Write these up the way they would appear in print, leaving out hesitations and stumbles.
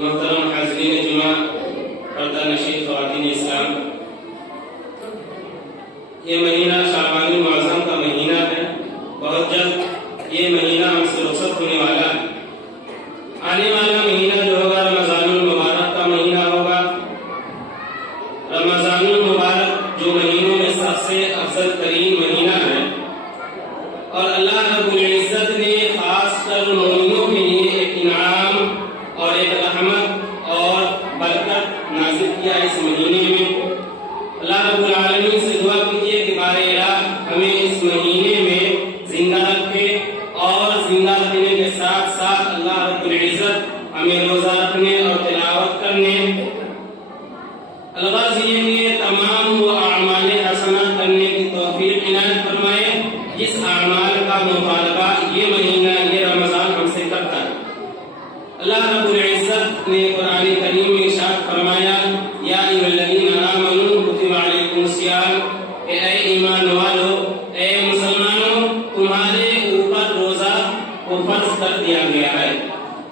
محترم حاضرین جمعہ، پردہ نشین خواتین اسلام، یہ مہینہ شعبان المعظم کا مہینہ ہے۔ بہت جلد یہ مہینہ ہم سے رخصت ہونے والا ہے۔ آنے والا مہینہ جو ہوگا رمضان المبارک کا مہینہ ہوگا۔ رمضان المبارک جو مہینوں میں سب سے افضل ترین مہینہ ہے، اور اللہ رب العزت نے خاص کر مومنوں کے لیے ایک انعام اور ایک رحمت اور برکت نازل کیا اس مہینے میں۔ اللہ رب العالمین سے دعا کیجیے کہ بارے الہ ہمیں اس مہینے میں زندہ رکھے، اور زندہ رکھنے کے ساتھ ساتھ اللہ رب العزت ہمیں روزہ رکھنے اور تلاوت کرنے، الغرض یہ کہ تمام وہ اعمال حسنہ کرنے کی توفیق عنایت فرمائے جس اعمال کا مطالبہ یہ مہینہ یہ رمضان ہم سے کرتا ہے۔ اللہ رب العزت نے قرآن کریم میں ارشاد فرمایا، یا ایھا الذین آمنوا کتب علیکم الصیام، کہ اے ایمان والو، اے مسلمانوں، تمہارے اوپر روزہ کو فرض کر دیا گیا ہے۔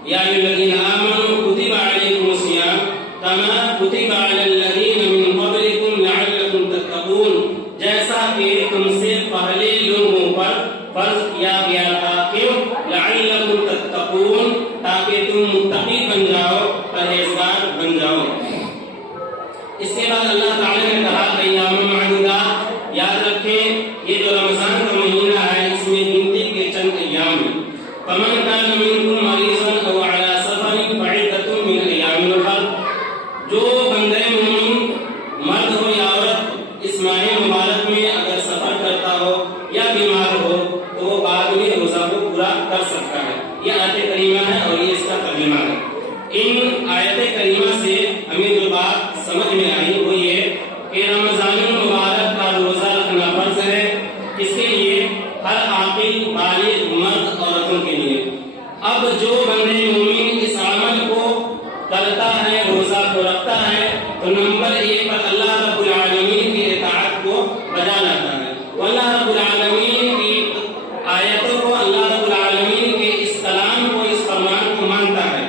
یا ایھا الذین آمنوا کتب علیکم الصیام کما کتب علی الذین من قبلکم لعلکم تتقون، جیسا کہ تم سے پہلے لوگوں پر فرض کیا گیا تھا، کیوں؟ لعلکم تتقون، تاکہ تم متقی بن جاؤ، پرہیزگار بن جاؤ۔ اس کے بعد اللہ تعالی نے کہا ایام معدودات، یاد رکھیں یہ جو رمضان کا مہینہ ہے اس میں گنتی کے چند ایام ہیں۔ فمن کان منکم مریضا او علی سفر فعدۃ من ایام اخر، جو بندے مومن مرد ہو یا عورت اس ماہ مبارک میں اگر سفر کرتا ہو یا بیمار ہو تو وہ بعد میں روزہ کو پورا کر سکتا ہے۔ یہ آیت کریمہ ہے اور یہ اس کا ترجمہ ہے۔ ان آیت کریمہ سے ہمیں جو بات سمجھ میں آئی وہ یہ کہ رمضان المبارک کا روزہ رکھنا فرض ہے، اس کے لیے ہر عاقل بالغ مرد عورتوں کے لیے۔ اب جو بندے مومن اس عمل کو کرتا ہے، روزہ کو رکھتا ہے، تو نمبر 1 پر اللہ رب العالمین کی اطاعت کو بجا لاتا ہے، اللہ رب العالمین کی آیتوں کو، اللہ رب العالمین کے اس کلام کو، اس فرمان کو مانتا ہے۔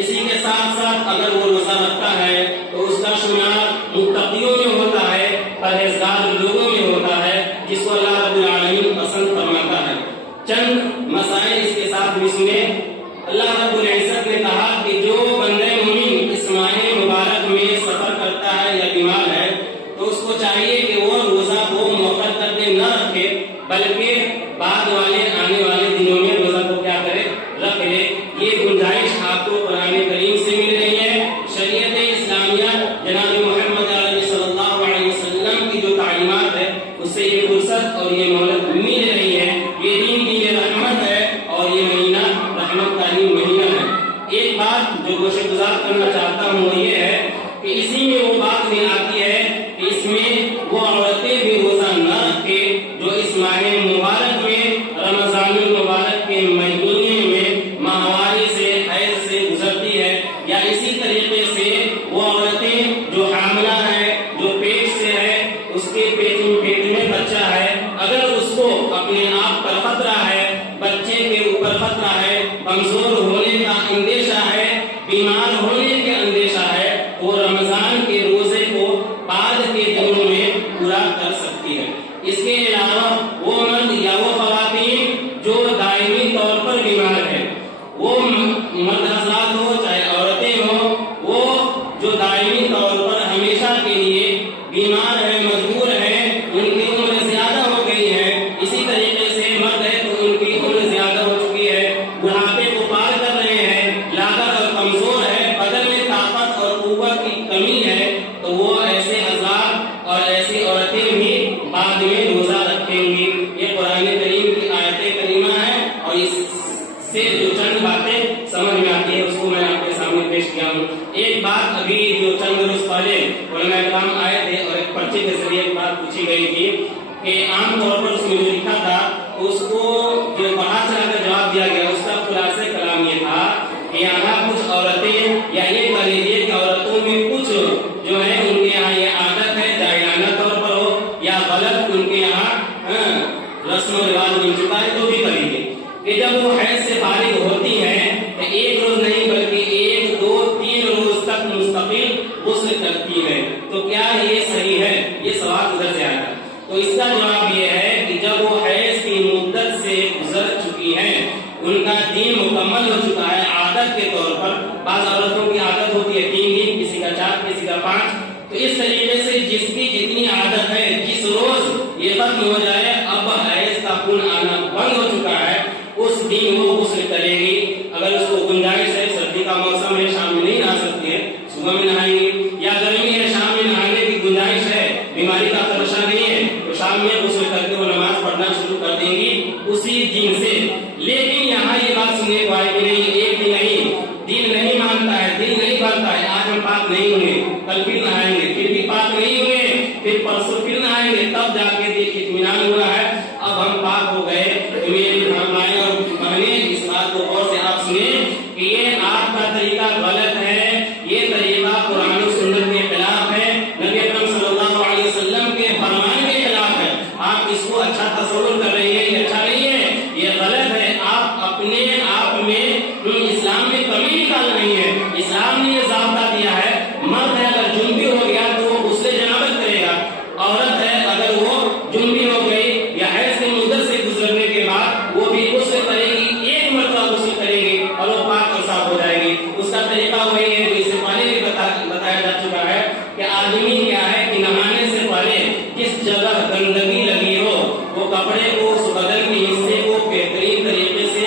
اسی کے ساتھ ساتھ اگر وہ روزہ رکھتا ہے تو اس کا شمار متقیوں میں ہوتا ہے، پرہیزگار لوگوں میں ہوتا ہے، جس کو اللہ رب العالمین پسند فرماتا ہے۔ چند مسائل اس کے ساتھ بھی سنیں۔ اللہ رب العزت نے کہا کہ جو بندے مومن اس ماہ مبارک میں سفر کرتا ہے یا بیمار ہے تو اس کو چاہیے کہ وہ روزہ کو موقت کر کے نہ رکھے، بلکہ بعد والے آنے والے دنوں میں روزہ کو کیا کرے، رکھ لے۔ یہ گنجائش آپ کو قرآن کریم سے مل رہی ہے۔ شریعت اسلامیہ جناب محمد علیہ صلی اللہ علیہ وسلم کی جو تعلیمات ہے اس سے یہ فرصت اور یہ مہلت مل رہی ہے۔ یہ دین رحمت ہے اور یہ مہینہ رحمت کا ہی مہینہ ہے۔ ایک بات جو گوشہ گزار کرنا چاہتا ہوں وہ یہ ہے کہ اسی میں وہ بات نہیں آتی ہے کہ اس میں وہ عورتیں بھی روزہ نہ رکھے جو اس ماہ مبارک میں رمضان المبارک کے مہینے میں ماہواری سے، حیض سے گزرتی ہے، یا اسی طریقے سے وہ عورتیں جو حاملہ ہے، جو پیٹ سے ہے، اس کے پیٹ میں بچہ ہے، اگر اس کو اپنے آپ پر خطرہ ہے، بچے کے اوپر خطرہ ہے، کمزور ہونے کا اندیشہ ہے، بیمار ہونے کے اندیشہ ہے، وہ رمضان کے روزے کو بعد کے دنوں میں پورا کر سکتی ہے۔ اس کے علاوہ وہ مرد یا وہ خواتین جو دائمی طور پر بیمار ہے، وہ مرد حضرات ہو چاہے عورتیں ہوں، وہ جو دائمی طور پر ہمیشہ کے لیے بیمار ہے، مجبور ہے، ان کی عمر زیادہ ہو گئی ہے، اسی طریقے سے مرد ہے تو ان کی عمر زیادہ ہو چکی ہے، بڑھاپے کو پار کر رہے ہیں، لاغر اور کمزور ہے، بدن میں طاقت اور قوت کی کمی ہے، تو وہ ایسے حضرات اور ایسی عورتیں بھی بعد میں روزہ رکھیں گی۔ یہ قرآن کریم کی آیت کریمہ ہے اور اس سے جو چند باتیں سمجھ میں آتی ہے اس کو میں آپ کے سامنے پیش کیا ہوں۔ ایک بات ابھی جو چند روز پہلے علماء کرام آئے تھے اور ایک پرچے کے ذریعے ایک بات پوچھی گئی تھی کہ عام طور پر اس میں جو لکھا تھا اس کو جو بڑھا چڑھا کر جواب دیا گیا، اس کا خلاصہ کلام یہ تھا کہ یہاں کچھ عورتیں، یا یہ کہہ لیجیے کہ عورتوں میں کچھ جو ہے ان کے یہاں یہ عادت ہے، جاہلانہ طور پر ہو یا غلط ان کے یہاں رسم و رواج بن چکا ہے، جو بھی کریں گے کہ جب وہ حیض سے فارغ ہوتی ہیں تو ایک روز نہیں بلکہ 1، 2، 3 تو کیا یہ صحیح ہے؟ یہ سوال ادھر سے آیا. تو اس کا جواب یہ ہے کہ جب وہ حیض کی مدت سے گزر چکی ہیں، ان کا دین مکمل ہو چکا ہے، عادت کے طور پر بعض عورتوں کی عادت ہوتی ہے 3 دن، کسی کا 4، کسی کا 5، تو اس طریقے سے جس کی جتنی عادت ہے، جس روز یہ ختم ہو جائے اب حیض کا خون آنا بند ہو چکا ہے، اس دن وہ غسل کرے گی. اگر اس کو گنجائش ہے، سردی کا موسم ہے، شام میں نہیں نہا سکتی ہے، صبح میں نہائیں گی، یا گرمی ہے شام میں نہانے کی گنجائش ہے، بیماری کا خدشہ نہیں ہے، تو شام میں غسل کر کے وہ نماز پڑھنا شروع کر دیں گی اسی دن سے. لیکن یہاں یہ بات سننے کو آئے کہ نہیں، ایک دن نہیں، دل نہیں مانتا ہے، دل نہیں بنتا ہے، آج ہم پاک نہیں ہوئے، کل پھر نہائیں گے، پھر بھی پاک نہیں ہوئے، پھر پرسوں پھر نہائیں گے، تب جا کے اطمینان ہو رہا ہے اب ہم پاک ہو گئے. تو میرے بھائیوں اور بہنیں، اس بات کو غور سے آپ سنیں کہ یہ آپ کا طریقہ غلط ہے، یہ طریقہ قرآن و سنت کے خلاف ہے، نبی اکرم صلی اللہ علیہ وسلم کے فرمان کے خلاف ہے. آپ اس کو اچھا تصور کر رہے ہیں، یہ اچھا نہیں ہے، یہ غلط ہے. آپ اپنے آپ میں اسلام میں کمی نکال رہی ہے. اسلام نے یہ ضابطہ دیا ہے، مرد ہے اگر جنبی ہو گیا تو وہ غسل جنابت کرے گا، عورت ہے اگر وہ جنبی ہو گئی یا حیض کی مدت سے گزرنے کے بعد وہ بھی غسل کرے گی، ایک مرتبہ غسل کرے گی اور وہ پاک اور صاف ہو جائے گی. اس کا طریقہ وہی ہے جو اس سے پہلے بھی بتایا جا چکا ہے کہ آدمی کیا ہے کہ نہانے سے پہلے جس جگہ گندگی لگی ہو وہ کپڑے کو، اس بدن کے حصے کو بہترین طریقے سے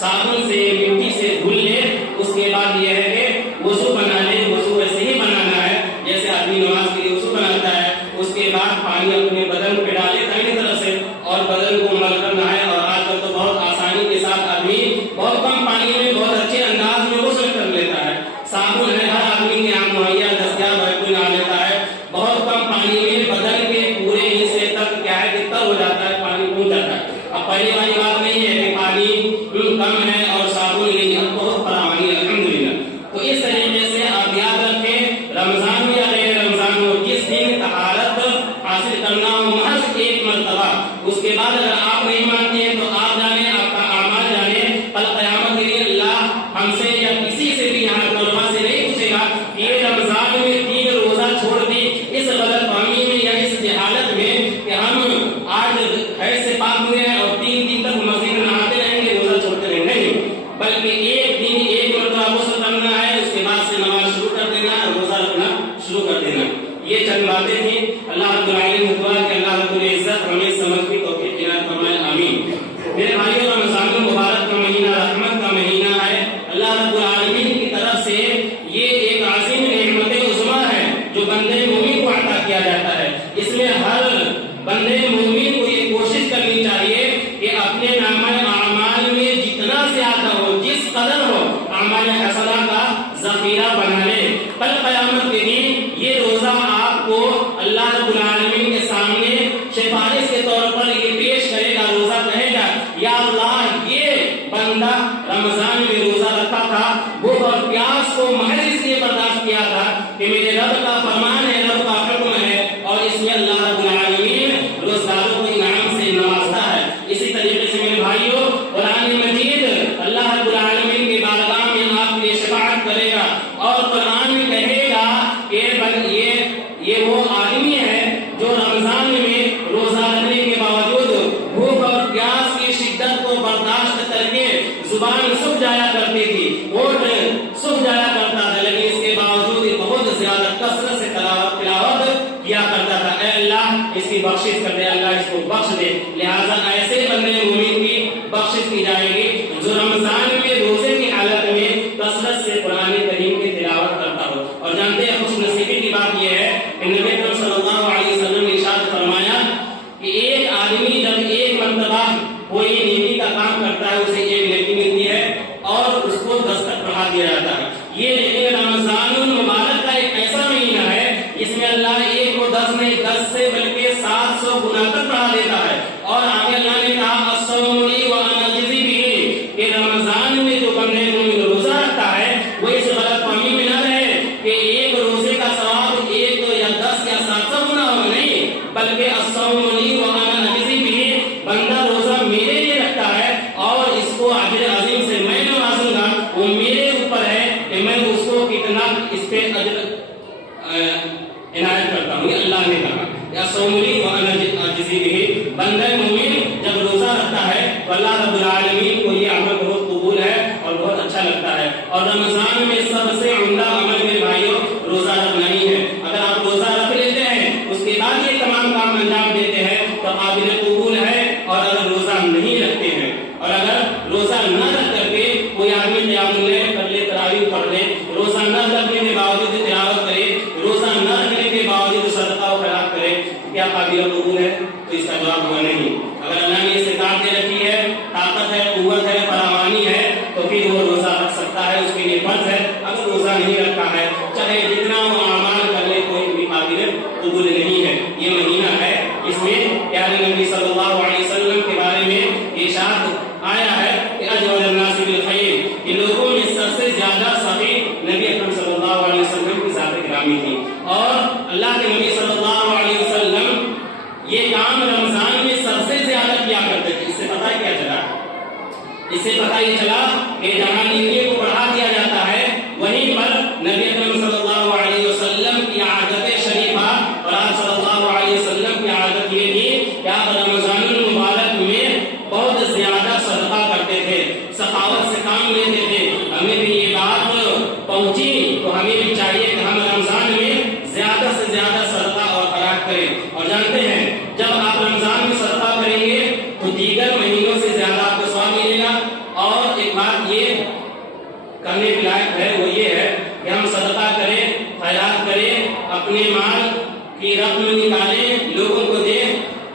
صابن سے، مٹی سے دھل لے. اس کے بعد یہ ہے کہ وضو بنا لے. وضو ویسے ہی بنانا ہے جیسے آدمی نماز کے لیے وضو بناتا ہے. اس کے بعد پانی اپنے بدن پہ ڈالے دائیں طرف سے اور بدن کو مل کر نہائے. اور آج کل تو بہت آسانی کے ساتھ آدمی بہت کم پانی میں بہت اچھے انداز میں غسل کر لیتا ہے. صابن ہے ہر آدمی کے یہاں مہیا دستیاب ہے، کوئی نہا لیتا ہے. بہت کم پانی میں بدن کے پورے حصے تک کیا ہے کہ تر ہو جاتا ہے، پانی پہنچ جاتا ہے. اب پہلی والی بات نہیں ہے کہ پانی کم ہے اور صابن نہیں، اب بہت فراوانی ہے الحمدللہ. تو اس طریقے سے آپ یاد رکھیں، رمضان ہو یا غیر رمضان ہو، جس دن طہارت حاصل کرنا ہو محض ایک مرتبہ، اس کے بعد اگر آپ نہیں مانتے ہیں تو آپ جانے، آپ کا اعمال جانے، کل قیامت کے لیے اللہ ہم سے یا کسی سے بھی یہاں طلبا سے نہیں پوچھے گا کہ یہ رمضان میں 3 روزہ چھوڑ دی اس غلط فہمی میں یا اس جہالت میں کہ ہم آج حیض سے پاک ہوئے ہیں اور 3 دن تک مسجد میں نہاتے رہیں گے، روزہ چھوڑتے رہیں گے. نہیں، بلکہ ایک دن ایک مرتبہ غسل کرنا ہے، اس کے بعد سے نماز شروع کر دینا ہے، روزہ رکھنا شروع کر دینا. یہ چند باتیں تھیں. اللہ رب العالمین دعا کہ اللہ رب العزت ہمیں سمجھ کی توفیق عنایت فرمائے، آمین. میرے بھائیوں، رمضان المبارک کا مہینہ رحمت کا مہینہ ہے. اللہ رب العالمین کی طرف سے یہ ایک عظیم نعمت عظمیٰ ہے جو بندے مومن کو عطا کیا جاتا ہے. اس میں ہر بندے مومن کو یہ کوشش کرنی چاہیے کہ اپنے نامہ اعمال میں جتنا زیادہ ہو، جس قدر ہو، اعمال حسنہ کا ذخیرہ بنا لے. کل قیامت کے دن یہ روزہ آپ کو اللہ رب العالمین کے سامنے سفارش کے طور پر یہ پیش کرے گا. روزہ کہے گا یا اللہ یہ بندہ رمضان میں روزہ رکھا تھا، بھوک اور پیاس کو محض اس لیے برداشت کیا تھا کہ میرے رب کا فرمان ہے، رب کا حکم ہے، اور اس میں اللہ رب العالمین روزداروں کو انعام سے نوازتا ہے. اسی طریقے سے میرے بھائیوں، قرآن مجید اللہ رب العالمین کی بارگاہ میں آپ کی شفاعت کرے گا اور قرآن میں کہے گا کہ یہ وہ آدمی ہے جو رمضان میں روزہ رکھنے کے باوجود بھوک اور پیاس کی شدت کو برداشت کر کے زبان سوکھ جایا کرتی تھی، ہوٹ سوکھ جایا کرتا تھا، لیکن اس کے باوجود بہت زیادہ کثرت سے تلاوت کیا کرتا تھا. اے اللہ اس کی بخشش کر دے، اللہ اس کو بخش دے. لہذا ایسے بندے مومن کی بخشش کی جائے گی جو رمضان میں روزے کی حالت میں کثرت سے قرآن کریم کی تلاوت کرتا ہو. اور جانتے ہیں خوش نصیبی کی بات یہ ہے کہ نبی اکرم صلی اللہ علیہ وسلم نے ارشاد فرمایا کہ ایک آدمی جب ایک مرتبہ کوئی نیکی کا کام کرتا ہے اسے ایک نیکی ملتی ہے اور اس کو 10 تک بڑھا دیا جاتا ہے. یہ لیکن رمضان المبارک کا ایک ایسا مہینہ ہے اس میں اللہ ایک کو 10 نہیں 10 سے بلکہ 700 گنا تک بڑھا دیتا ہے. اور آگے اللہ نے کہا الصوم لی وانا اجزی بہ، کہ رمضان میں جو بندے مومن روزہ رکھتا ہے وہ اس غلط فہمی میں نہ رہے کہ ایک روزے کا ثواب 1 یا 10 یا 700 گنا ہو، نہیں، بلکہ الصوم لی وانا اجزی بہ، بندہ روزہ میرے لیے رکھتا ہے اور اس کو اجر عظیم سے میں نوازوں گا. وہ میرے اوپر ہے کہ میں اس کو کتنا اس پہ اجر عنایت نے کہا یا سوملی وانا اجزی به، بندہ مومن جب روزہ رکھتا ہے تو اللہ رب العالمین کو یہ عمل بہت قبول ہے اور بہت اچھا لگتا ہے. اور رمضان میں سب سے عمدہ عمل میرے بھائیوں روزہ رکھنا ہی ہے. اگر آپ روزہ رکھ لیتے ہیں اس کے بعد یہ تمام کام انجام دیتے ہیں تو قابل قبول ہے. اور اگر روزہ نہیں رکھتے ہیں اور اگر روزہ نہ رکھ کر کے کوئی آدمی قیام اللیل کر لے، تراویح پڑھ لے، روزہ نہ رکھنے کے باوجود تلاوت کرے، روزہ نہ رکھنے کے باوجود صدقہ و خیرات کرے، کیا قابل قبول ہے؟ تو اس کا جواب ہوا نہیں. اگر اللہ نے استطاعت دے رکھی ہے، طاقت ہے، قوت ہے، فراوانی ہے تو پھر وہ روزہ رکھ سکتا ہے، اس کے لیے فرض ہے. اگر روزہ نہیں رکھا ہے چاہے جتنا وہ اعمال کر لے کوئی بھی قابل قبول نہیں ہے. یہ مہینہ ہے اس میں پیارے نبی صلی اللہ علیہ وسلم کے بارے میں ارشاد آیا ہے کہ اجود الناس بالخیر، کہ لوگوں میں سب سے زیادہ سخی نبی اکرم صلی اللہ علیہ وسلم کی ذات گرامی تھی. اور اللہ کے نبی صلی اللہ علیہ وسلم یہ کام رمضان میں سب سے زیادہ کیا کرتے تھے. اس سے پتہ کیا چلا؟ اس سے پتہ یہ چلا کہ جہاں نیکی کو بڑھا دیا جاتا ہے وہیں پر نبی اکرم صلی اللہ علیہ وسلم کی عادت شریفہ اور آپ صلی اللہ علیہ وسلم کی عادت یہ تھی کہ آپ رمضان المبارک میں بہت زیادہ صدقہ کرتے تھے، سخاوت سے کام لیتے تھے. ہمیں بھی یہ بات پہنچی تو ہمیں بھی چاہیے کہ ہم رمضان میں زیادہ سے زیادہ صدقہ اور خیرات کریں. اور جانتے ہیں جب آپ رمضان میں صدقہ کریں گے تو دیگر مہینوں سے زیادہ آپ کو ثواب ملے گا. اور ایک بات یہ کرنے کی لائق ہے وہ یہ ہے کہ ہم صدقہ کریں، خیرات کریں، اپنے مال کی رقم نکالیں، لوگوں کو دیں،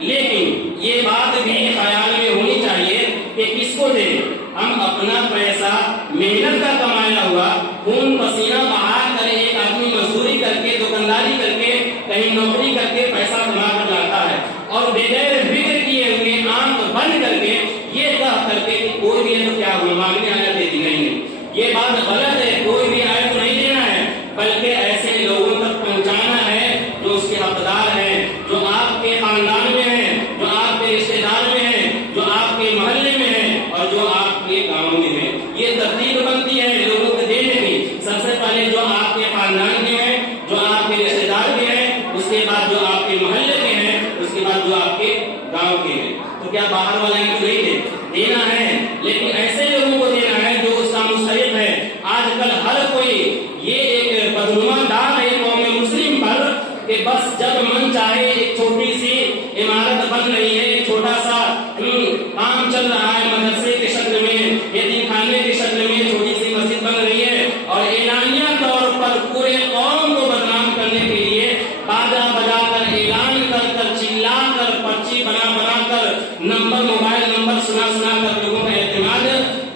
لیکن یہ بات بھی خیال میں ہونی چاہیے کہ کس کو دیں. ہم اپنا پیسہ محنت کا کمایا ہوا خون پسینہ بہا کر ایک آدمی مزدوری کر کے دکانداری کر کے کہیں نوکری کر کے پیسہ کما کر لاتا ہے اور بغیر فکر کیے ہوئے آنکھ بند کر کے یہ کہہ کر کے کہ کوئی بھی ہے تو کیا ہوا مانگنے آیا دیتی نہیں. یہ بات غلط ہے. کوئی بھی آئے تو نہیں دینا ہے بلکہ ایسے لوگوں تک پہنچانا ہے جو اس کے حقدار ہیں، جو آپ کے خاندان میں ہیں، جو آپ کے رشتے دار میں ہیں، جو آپ کے محلے میں ہیں اور جو آپ کے گاؤں میں ہیں. یہ ترتیب بنتی ہے لوگوں کو دینے کی. سب سے پہلے جو آپ کے خاندان کے ہیں، جو آپ کے رشتے دار کے ہیں، اس کے بعد جو آپ کے محلے کے ہیں، اس کے بعد جو آپ کے گاؤں کے ہیں. تو کیا باہر والے کو نہیں دینا ہے؟ لیکن ایسے لوگوں کو دینا ہے جو اس کا مستحق ہے. آج کل ہر کوئی یہ ایک بدنما داغ ہے قوم مسلم پر کہ بس جب من چاہے ایک چھوٹی سی عمارت بن رہی ہے، ایک چھوٹا سا کام چل رہا ہے مدرسے کے شکل میں، یتیم خانے کے شکل میں چھوٹی سی مسجد بن رہی ہے اور اعلانیہ طور پر پورے قوم کو بدنام کرنے کے لیے باجا بجا کر اعلان کر کر چلا کر پرچی بنا بنا کر نمبر موبائل نمبر سنا سنا کر لوگوں کا اعتماد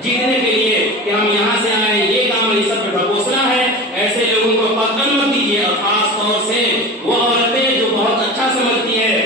جیتنے کے لیے کہ ہم یہاں سے آئے یہ کام یہ سب ڈھکوسنا ہے. ایسے لوگوں کو پسند مت دیجیے. اور خاص طور سے وہ عورتیں جو بہت اچھا سمجھتی ہے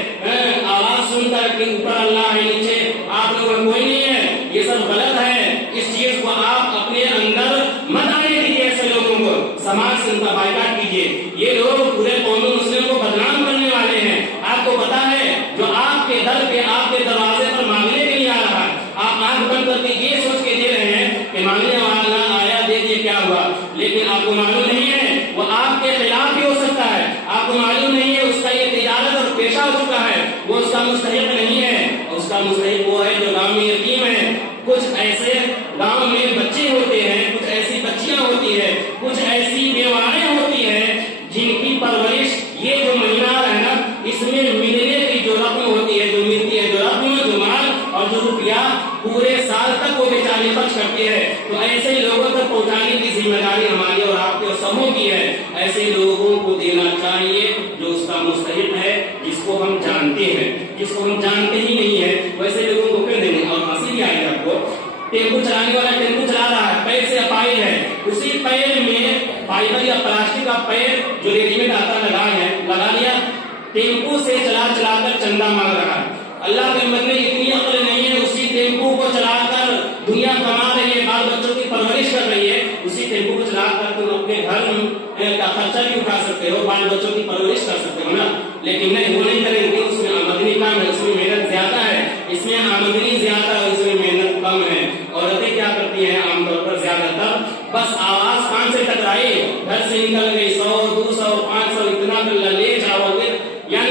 آواز سن کر کہ اوپر اللہ ہے نیچے آپ لوگوں میں کوئی نہیں ہے، یہ سب غلط ہے. اس چیز کو آپ اپنے اندر مت آنے دیجیے. ایسے لوگوں کو سماج سے ان کا بائیکاٹ کیجیے. یہ لوگ پورے قوم مسلم کو بدنام کرنے والے ہیں. آپ کو پتا ہے جو آپ کے در پہ آپ کے دروازے پر مانگنے کے لیے آ رہا ہے، آپ آنکھ بند کر کے یہ سوچ کے دے رہے ہیں کہ مانگنے والا آیا دے دیے کیا ہوا، لیکن آپ کو معلوم نہیں ہے وہ آپ کے خلاف بھی ہو سکتا ہے. آپ کو معلوم نہیں ہے اس کا یہ تجارت اور پیشہ ہو چکا ہے، وہ اس کا مستحق نہیں ہے. اس کا مستحق وہ ہے جو گاؤں میں یتیم ہے. کچھ ایسے گاؤں میں بچے ہوتے ہیں، کچھ ایسی بچیاں ہوتی ہیں، کچھ ایسی بیوائیں ہوتی ہیں جن کی پرورش یہ جو مہینہ ہے نا اس میں ملنے کی جو رقم ہوتی ہے، جو ملتی ہے جو رقم جو مال اور جو روپیہ پورے سال تک وہ بیچاری خرچ کرتی ہے. تو ایسے لوگوں تک پہنچانے کی ذمہ داری ہماری اور آپ کے اور سبوں کی ہے. ایسے لوگوں کو دینا چاہیے جو اس کا مستحق ہے، جس کو ہم جانتے ہیں. جس کو ہم جانتے ہی نہیں ہے ویسے لوگوں کو کیوں دینے. اور ہنسی بھی آئی آپ کو، ٹیمپو چلانے والا ٹیمپو چلا رہا ہے، پیر سے اپائل ہے، اسی پیر میں فائبر یا پلاسٹک کا پیر جو ریڈی میڈ آتا لگا لیا، ٹیمپو سے چلا چلا کر چندہ مانگ رہا ہے. اللہ کے بندے اتنی عقل نہیں ہے، اسی ٹیمپو کو چلا کر دنیا کما رہی ہے، بال بچوں کی پرورش کر رہی ہے. اسی ٹیمپو کو چلا کر تم اپنے گھر کا خرچہ بھی اٹھا سکتے ہو، بال بچوں کی پرورش کر سکتے ہو نا. لیکن نہیں، وہ نہیں کریں گے. اس میں آمدنی کم ہے، اس میں محنت زیادہ ہے. اس میں آمدنی زیادہ ہے، اس میں محنت کم ہے. عورتیں کیا کرتی ہیں عام طور پر زیادہ تر بس آواز کان سے ٹکرائی، گھر سے نکل گئی 100 200 500 اتنا کر لے چاول، یعنی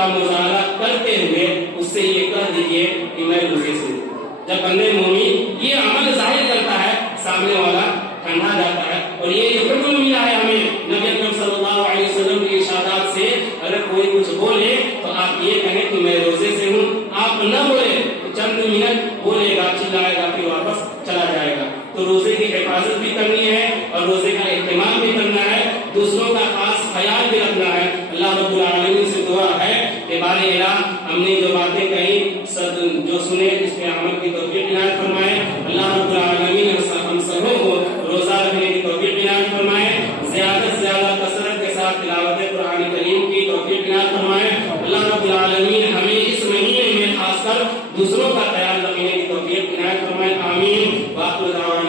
کا مظاہرہ کرتے ہوئے اس سے یہ کہہ دیجئے کہ میں روزے سے ہوں۔ جب بندے مومن یہ عمل ظاہر کرتا ہے سامنے والا ٹھنڈا جاتا ہے، اور یہ حکم ملا ہے ہمیں نبی اکرم صلی اللہ علیہ وسلم کی ارشادات سے، اگر کوئی کچھ بولے تو آپ یہ کہیں کہ میں روزے سے ہوں، آپ نہ بولے چند منٹ بولے گا، چلائے گا، پھر واپس چلا جائے گا۔ تو روزے کی حفاظت بھی کرنی ہے اور روزے کا اہتمام بھی کرنا ہے، دوسروں کا خاص خیال بھی رکھنا ہے۔ اللہ رب العالمین سے دعا ہے کہ بارے الہ ہم نے جو باتیں کہی جو سنے اس پہ عمل کی توفیق عنایت فرمائے۔ اللہ رب العالمین ہم سبوں کو روزہ رکھنے کی توفیق عنایت فرمائے، زیادہ سے زیادہ کثرت کے ساتھ تلاوت قرآن کریم کی توفیق عنایت فرمائے۔ اللہ رب العالمین ہمیں اس مہینے میں خاص کر دوسروں کا خیال رکھنے کی توفیق عنایت فرمائے۔ آمین۔ وآخر دعوانا